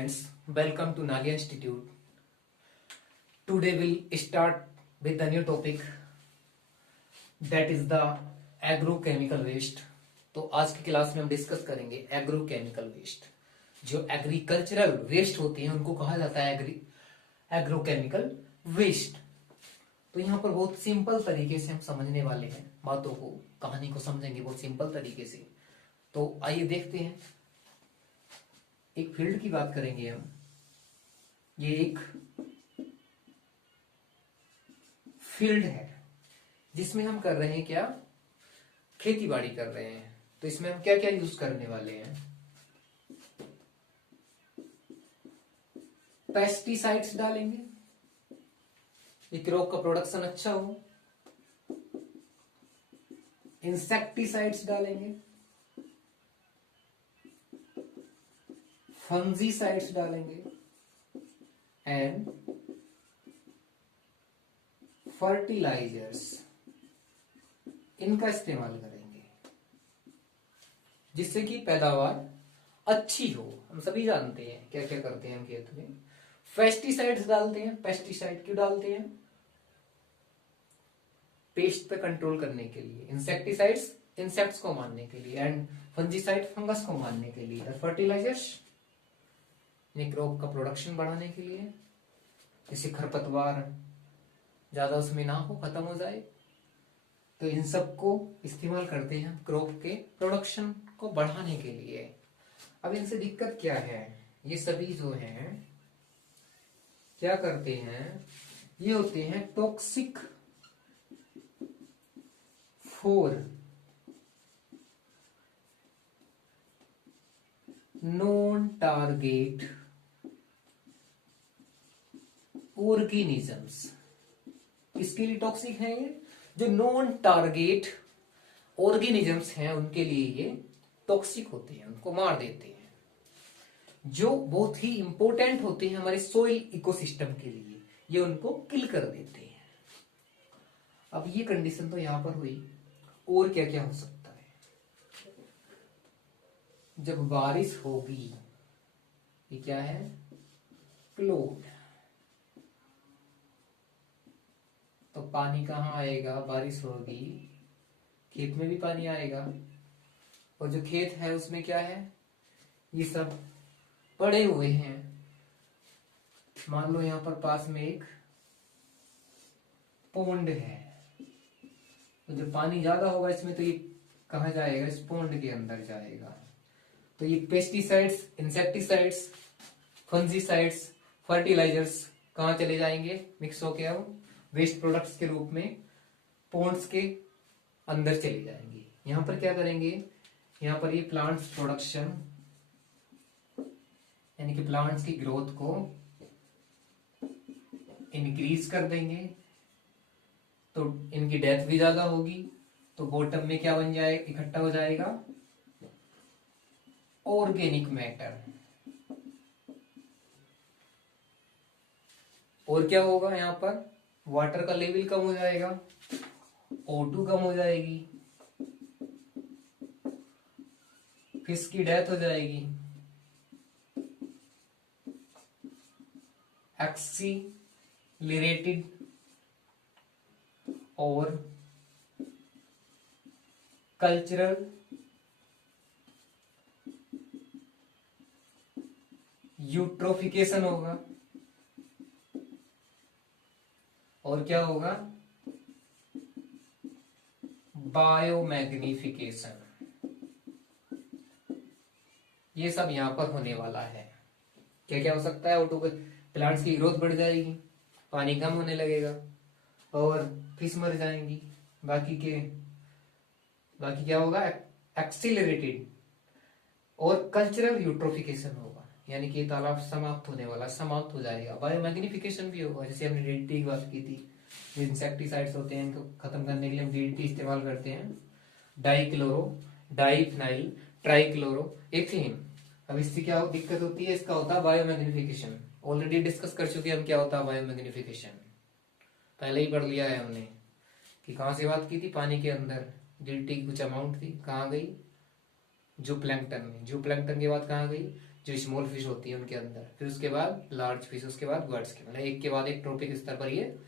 Friends, welcome to Nalia Institute. Today we'll start with the new topic that is the agrochemical waste. तो आज की class में हम discuss करेंगे agrochemical waste. जो एग्रीकल्चरल वेस्ट होते हैं उनको कहा जाता है एग्रोकेमिकल वेस्ट। तो यहाँ पर बहुत सिंपल तरीके से हम समझने वाले हैं बातों को, कहानी को समझेंगे बहुत सिंपल तरीके से। तो आइए देखते हैं। एक फील्ड की बात करेंगे हम। ये एक फील्ड है जिसमें हम कर रहे हैं क्या, खेती बाड़ी कर रहे हैं। तो इसमें हम क्या क्या यूज करने वाले हैं, पेस्टिसाइड्स डालेंगे, ये क्रॉप का प्रोडक्शन अच्छा हो। इंसेक्टिसाइड्स डालेंगे, फंजीसाइड्स डालेंगे एंड फर्टिलाइजर्स, इनका इस्तेमाल करेंगे जिससे कि पैदावार अच्छी हो। हम सभी जानते हैं क्या क्या करते हैं हम खेत में। पेस्टिसाइड्स डालते हैं। पेस्टिसाइड क्यों डालते हैं? पेस्ट पे कंट्रोल करने के लिए। इंसेक्टिसाइड्स इंसेक्ट्स को मारने के लिए एंड फंजीसाइड फंगस को मारने के लिए। और फर्टिलाइजर्स क्रॉप का प्रोडक्शन बढ़ाने के लिए, जैसे खरपतवार ज्यादा उसमें ना हो, खत्म हो जाए। तो इन सब को इस्तेमाल करते हैं क्रॉप के प्रोडक्शन को बढ़ाने के लिए। अब इनसे दिक्कत क्या है, ये सभी जो हैं क्या करते हैं, ये होते हैं toxic for non target organisms. किसके लिए टॉक्सिक है? ये जो नॉन टारगेट ऑर्गेनिजम्स हैं उनके लिए ये टॉक्सिक होते हैं, उनको मार देते हैं। जो बहुत ही इंपॉर्टेंट होते हैं हमारे सोइल इकोसिस्टम के लिए, ये उनको किल कर देते हैं। अब ये कंडीशन तो यहां पर हुई, और क्या क्या हो सकता है? जब बारिश होगी, ये क्या है, क्लाउड, तो पानी कहाँ आएगा? बारिश होगी, खेत में भी पानी आएगा। और जो खेत है उसमें क्या है, ये सब पड़े हुए हैं। मान लो यहाँ पर पास में एक पोंड है, तो जब पानी ज्यादा होगा इसमें तो ये कहाँ जाएगा? इस पोंड के अंदर जाएगा। तो ये पेस्टिसाइड्स, इंसेक्टिसाइड्स, फंजीसाइड्स, फर्टिलाइजर्स कहाँ चले जाएंगे? मिक्स होके अब वेस्ट प्रोडक्ट्स के रूप में पोन्ड्स के अंदर चले जाएंगे। यहां पर क्या करेंगे, यहां पर ये प्लांट्स प्रोडक्शन यानी कि प्लांट्स की ग्रोथ को इंक्रीज कर देंगे, तो इनकी डेथ भी ज्यादा होगी। तो बॉटम में क्या बन जाए, इकट्ठा हो जाएगा ऑर्गेनिक मैटर। और क्या होगा, यहां पर वाटर का लेवल कम हो जाएगा, O2 कम हो जाएगी, फिश की डेथ हो जाएगी, एक्सीलरेटेड और कल्चरल यूट्रोफिकेशन होगा। और क्या होगा, बायोमैग्निफिकेशन। ये सब यहां पर होने वाला है। क्या क्या हो सकता है? ऑटो प्लांट्स की ग्रोथ बढ़ जाएगी, पानी कम होने लगेगा और फिश मर जाएंगी। बाकी क्या होगा, एक्सीलरेटेड और कल्चरल यूट्रोफिकेशन होगा, यानी कि तालाब समाप्त होने वाला, समाप्त हो जाएगा। बायोमैग्निफिकेशन भी होगा, जैसे हमने डीडीटी की बात की थी। जो इंसेक्टिसाइड्स होते हैं इनको खत्म करने के लिए हम डीडीटी इस्तेमाल करते हैं, डाइक्लोरो, डाइफिनाइल, ट्राइक्लोरो एथिलीन। अब इससे क्या दिक्कत होती है, इसका होता है बायोमैग्निफिकेशन। ऑलरेडी डिस्कस कर चुके हैं हम क्या होता है बायोमैग्निफिकेशन, पहले ही पढ़ लिया है हमने कि कहां से बात की थी, पानी के अंदर डीडीटी की कुछ अमाउंट थी, कहाँ गई, जो प्लैंकटन में, जो प्लैंकटन के बाद कहाँ गई, जो स्मॉल फिश होती है उनके अंदर, फिर उसके बाद लार्ज फिश, उसके बाद बर्ड्स के, मतलब एक के बाद एक ट्रॉपिक स्तर पर ये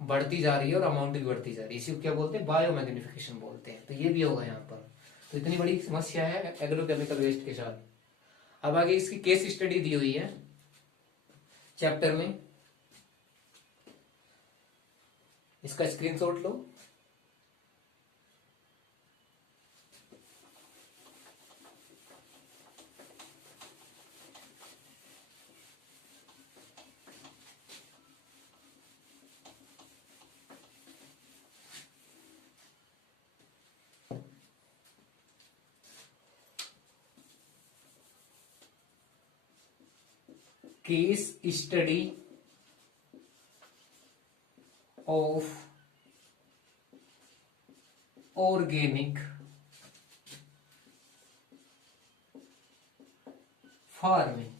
बढ़ती जा रही है और अमाउंट भी बढ़ती जा रही है। इसी को क्या बोलते हैं, बायोमैग्निफिकेशन बोलते हैं। तो ये भी होगा यहाँ पर। तो इतनी बड़ी समस्या है एग्रोकेमिकल वेस्ट के साथ। अब आगे इसकी केस स्टडी दी हुई है चैप्टर में, इसका screenshot low. Case study of organic farming.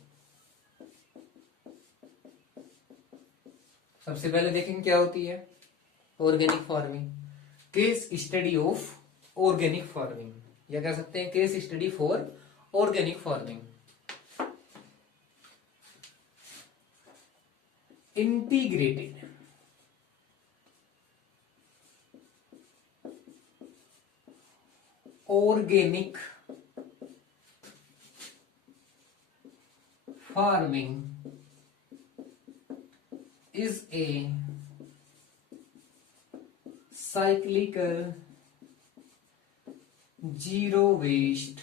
सबसे पहले देखेंगे क्या होती है organic farming. Case study of organic farming, या कह सकते हैं case study for organic farming. Integrated organic farming is a cyclical zero waste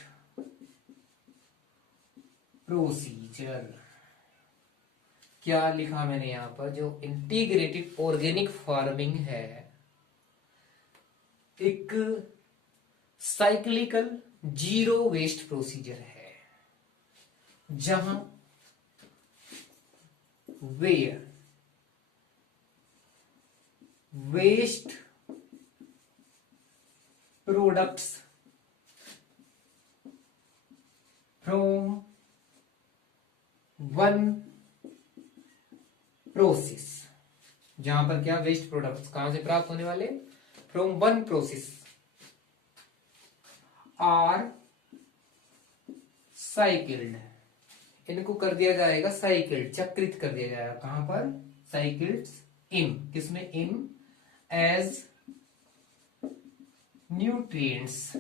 procedure। क्या लिखा मैंने यहां पर, जो इंटीग्रेटेड ऑर्गेनिक फार्मिंग है एक साइक्लिकल जीरो वेस्ट प्रोसीजर है, जहां where waste products from one process, जहां पर क्या वेस्ट प्रोडक्ट्स कहां से प्राप्त होने वाले, from one process, are cycled, इनको कर दिया जाएगा साइकिल्ड, चक्रित कर दिया जाएगा। कहां पर, साइकिल्ड इन, किसमें, इन एज न्यूट्रिएंट्स,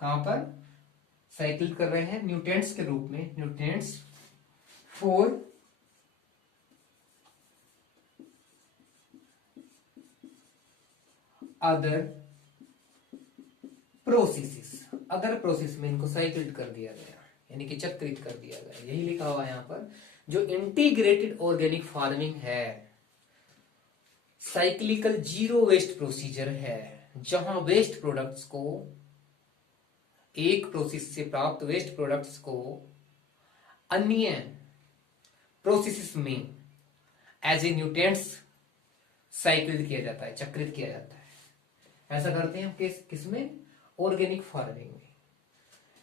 कहां पर साइकिल कर रहे हैं, न्यूट्रिएंट्स के रूप में, nutrients for other processes, other process में इनको साइकिल कर दिया गया, यानी कि चक्रित कर दिया गया। यही लिखा हुआ है यहां पर। जो इंटीग्रेटेड ऑर्गेनिक फार्मिंग है साइक्लिकल जीरो वेस्ट प्रोसीजर है, जहां वेस्ट प्रोडक्ट्स को, एक प्रोसेस से प्राप्त वेस्ट प्रोडक्ट्स को अन्य प्रोसेसेस में एज ए न्यूट्रिएंट्स साइकिल किया जाता है, चक्रित किया जाता है। ऐसा करते हैं हम किसमें, ऑर्गेनिक फार्मिंग में।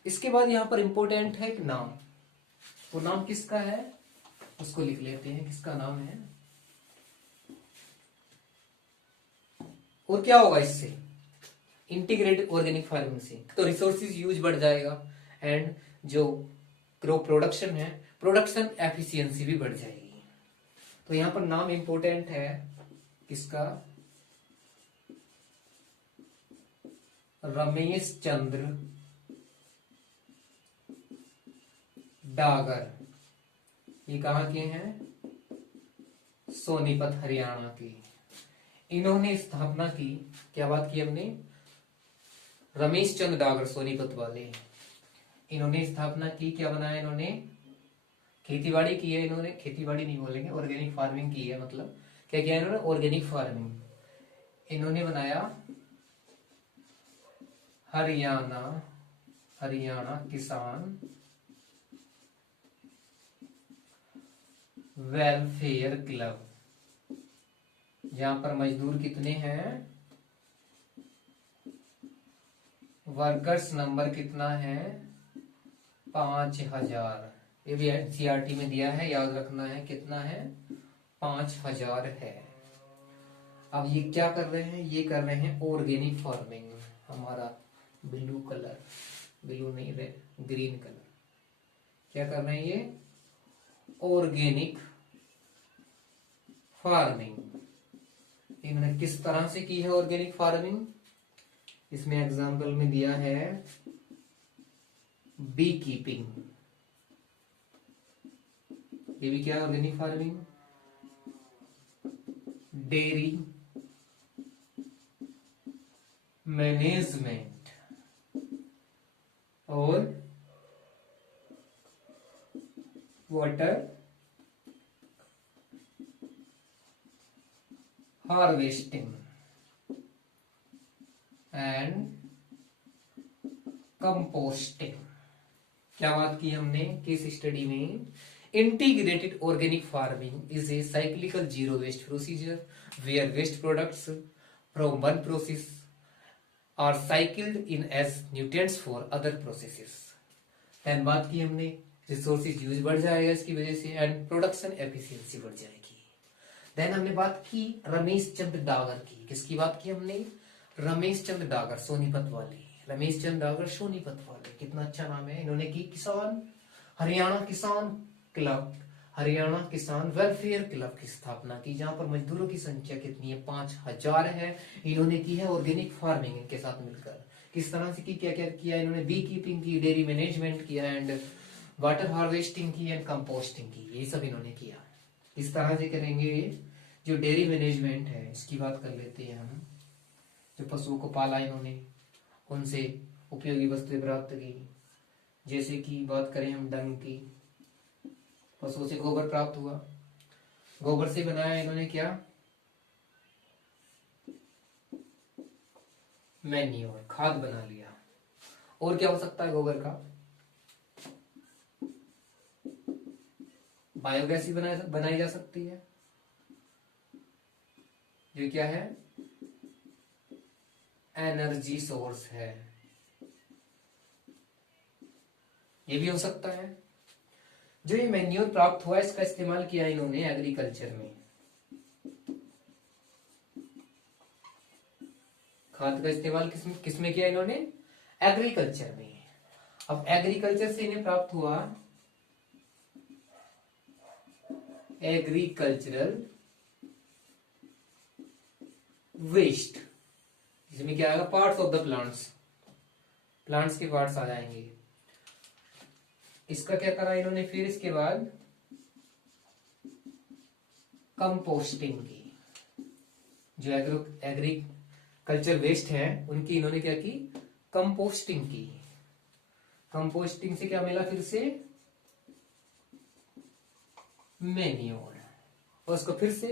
इसके बाद यहां पर इंपॉर्टेंट है कि नाम, वो नाम किसका है उसको लिख लेते हैं, किसका नाम है और क्या होगा इससे, इंटीग्रेटेड ऑर्गेनिक फार्मिंग से तो रिसोर्सेज यूज बढ़ जाएगा एंड जो क्रॉप प्रोडक्शन है, प्रोडक्शन एफिशिएंसी भी बढ़ जाएगी। तो यहां पर नाम इंपॉर्टेंट है किसका, रमेश चंद्र डागर, ये कहां के हैं, सोनीपत हरियाणा के। इन्होंने स्थापना की, क्या बात की हमने, रमेश चंद्र डागर सोनीपत वाले, इन्होंने स्थापना की, क्या बनाया इन्होंने, खेतीबाड़ी की है इन्होंने, खेतीबाड़ी नहीं बोलेंगे, ऑर्गेनिक फार्मिंग की है, मतलब क्या किया इन्होंने, ऑर्गेनिक फार्मिंग इन्होंने बनाया। हरियाणा किसान वेलफेयर क्लब, जहां पर मजदूर कितने हैं, वर्कर्स नंबर कितना है, 5000। ये भी एनसीईआरटी में दिया है, याद रखना है, कितना है, 5000 है। अब ये क्या कर रहे हैं, ये कर रहे हैं ऑर्गेनिक फार्मिंग। हमारा ब्लू कलर, ब्लू नहीं रे, ग्रीन कलर, क्या कर रहे हैं ये? Organic farming. इन्होंने किस तरह से की है ऑर्गेनिक फार्मिंग? इसमें एग्जाम्पल में दिया है बी कीपिंग। ये भी क्या है? Organic farming. डेयरी मैनेजमेंट और वाटर हार्वेस्टिंग एंड कंपोस्टिंग। क्या बात की हमने केस स्टडी में? Integrated organic farming is a cyclical zero waste procedure where waste products from one process are cycled in as nutrients for other processes. Then बात की हमने resources use बढ़ जाएगा इसकी वजह से एंड प्रोडक्शन एफिशिएंसी बढ़ जाएगी। देन हमने बात की रमेश चंद डागर की। किसकी बात की हमने? रमेश चंद डागर, सोनीपत वाले। रमेश चंद डागर सोनीपत वाले, कितना अच्छा नाम है। इन्होंने की किसान हरियाणा किसान क्लब, हरियाणा किसान वेलफेयर क्लब की स्थापना की, जहां पर मजदूरों की संख्या कितनी है? 5000 है। इन्होंने की है ऑर्गेनिक फार्मिंग इनके साथ मिलकर। किस तरह से की? क्या क्या किया इन्होंने? बी कीपिंग की, डेयरी मैनेजमेंट किया एंड वाटर हार्वेस्टिंग की एंड कंपोस्टिंग की। ये सब इन्होंने किया। इस तरह से करेंगे। जो डेयरी मैनेजमेंट है इसकी बात कर लेते हैं हम। जो पशुओं को पाला इन्होंने, उनसे उपयोगी वस्तुएं प्राप्त की। जैसे कि बात करें हम डंग की, पशुओं से गोबर प्राप्त हुआ, गोबर से बनाया इन्होंने क्या? मैन्योर, खाद बना लिया। और क्या हो सकता है गोबर का? बायोगैस ही बनाई जा सकती है। ये क्या है? एनर्जी सोर्स है। ये भी हो सकता है। जो ये मैन्योर प्राप्त हुआ इसका इस्तेमाल किया इन्होंने एग्रीकल्चर में। खाद का इस्तेमाल किसमें किया इन्होंने? एग्रीकल्चर में। अब एग्रीकल्चर से इन्हें प्राप्त हुआ एग्रीकल्चरल वेस्ट, जिसमें क्या आएगा? Parts of the plants, plants के पार्ट्स आ जाएंगे। इसका क्या करा इन्होंने फिर? इसके बाद कंपोस्टिंग की। जो एग्रीकल्चर वेस्ट है उनकी इन्होंने क्या की? कंपोस्टिंग की। कंपोस्टिंग से क्या मिला फिर से? मैन्योर, और उसको फिर से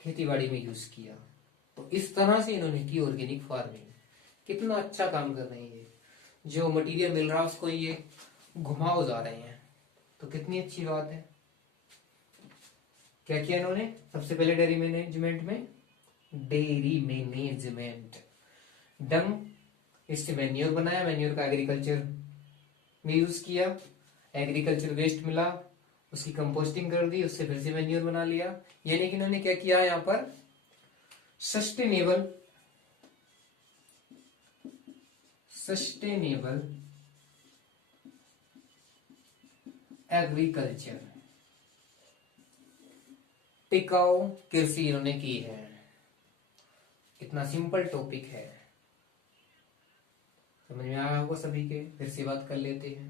खेतीबाड़ी में यूज किया। तो इस तरह से इन्होंने की ऑर्गेनिक फार्मिंग। कितना अच्छा काम कर रही है। जो मटेरियल मिल रहा है उसको ये घुमाओ जा रहे हैं, तो कितनी अच्छी बात है। क्या किया इन्होंने? सबसे पहले डेयरी मैनेजमेंट में, डेयरी मैनेजमेंट डंग, इससे मैन्योर बनाया, मैन्योर का एग्रीकल्चर में यूज किया, एग्रीकल्चर वेस्ट मिला, उसकी कंपोस्टिंग कर दी, उससे फिर से मैन्योर बना लिया। यानी कि इन्होंने क्या किया यहां पर? सस्टेनेबल एग्रीकल्चर, टिकाऊ कृषि इन्होंने की है। कितना सिंपल टॉपिक है, समझ में आया होगा सभी के। फिर से बात कर लेते हैं।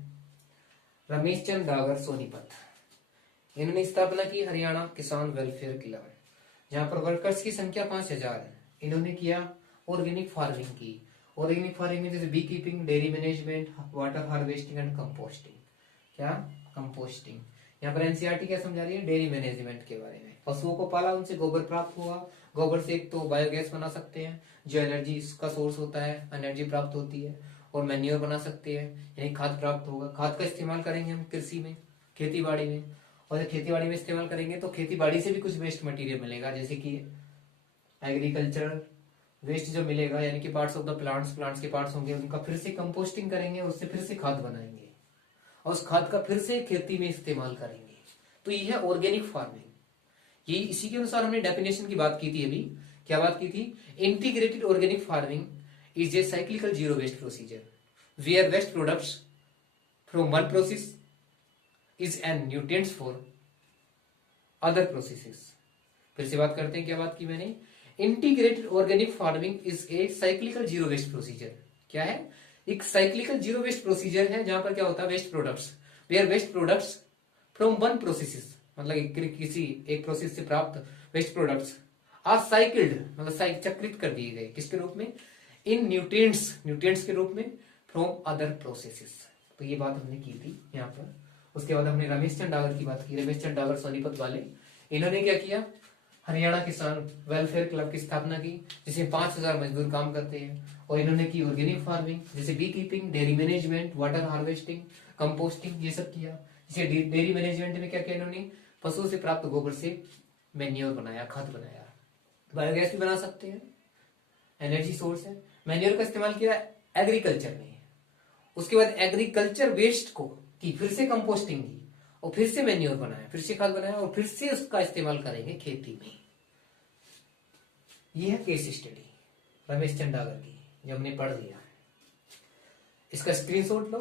रमेश चंद डागर सोनीपत, इन्होंने स्थापना की हरियाणा किसान वेलफेयर क्लब, जहां पर वर्कर्स की संख्या 5000 है। इन्होंने किया ऑर्गेनिक फार्मिंग की। ऑर्गेनिक फार्मिंग में जैसे bee keeping, dairy management, water harvesting and composting. क्या? कंपोस्टिंग। यहाँ पर एनसीईआरटी क्या समझा रही है? डेयरी मैनेजमेंट के बारे में। पशुओं को पाला, उनसे गोबर प्राप्त हुआ। गोबर से एक तो बायोगैस बना सकते हैं, जो एनर्जी का सोर्स होता है, एनर्जी प्राप्त होती है। और मैन्योर बना सकते हैं, यानी खाद प्राप्त होगा। खाद का इस्तेमाल करेंगे हम कृषि में, खेती बाड़ी में। और जब खेती बाड़ी में इस्तेमाल करेंगे तो खेती बाड़ी से भी कुछ वेस्ट मटेरियल मिलेगा, जैसे कि एग्रीकल्चर वेस्ट जो मिलेगा, यानी कि पार्ट्स ऑफ द प्लांट्स के पार्ट्स होंगे, उनका फिर से कंपोस्टिंग करेंगे, उससे फिर से खाद बनाएंगे और उस खाद का फिर से खेती में इस्तेमाल करेंगे। तो ये है ऑर्गेनिक फार्मिंग। ये इसी के अनुसार हमने डेफिनेशन की बात की थी अभी। क्या बात की थी? Integrated organic farming is a cyclical zero waste procedure where waste products from one process is an nutrients for other processes. फिर से बात करते हैं, क्या बात की मैंने, integrated organic farming is a cyclical zero waste procedure. क्या है, एक साइक्लिकल जीरो वेस्ट प्रोसीजर है जहां पर क्या होता है, waste products, where waste products from one processes, मतलब किसी एक प्रोसेस से प्राप्त वेस्ट प्रोडक्ट्स आर साइकिल्ड, मतलब चक्रित कर दिए गए, किसके रूप में, इन न्यूट्रिएंट्स के रूप में, फ्रॉम अदर प्रोसेसेस। तो ये बात हमने की थी यहाँ पर। उसके बाद हमने रमेश चंद डागर की बात की, रमेश चंद डागर सोनीपत वाले, इन्होंने क्या किया, हरियाणा किसान वेलफेयर क्लब की स्थापना की, जिसमें 5,000 मजदूर काम करते हैं। और इन्होंने की ऑर्गेनिक फार्मिंग, जैसे bee keeping, dairy management, water harvesting, composting, ये सब किया। जैसे डेयरी मैनेजमेंट में क्या किया इन्होंने, पशु से प्राप्त गोबर से मैन्योर बनाया, खाद बनाया। बायोगैस भी बना सकते हैं, एनर्जी सोर्स है। मैन्योर का इस्तेमाल किया एग्रीकल्चर में। उसके बाद एग्रीकल्चर वेस्ट को की फिर से कंपोस्टिंग की, और फिर से मैन्योर बनाया, फिर से खाद बनाया, और फिर से उसका इस्तेमाल करेंगे खेती में। यह है केस स्टडी रमेश चंद डागर की, जो हमने पढ़ लिया। इसका स्क्रीनशॉट लो,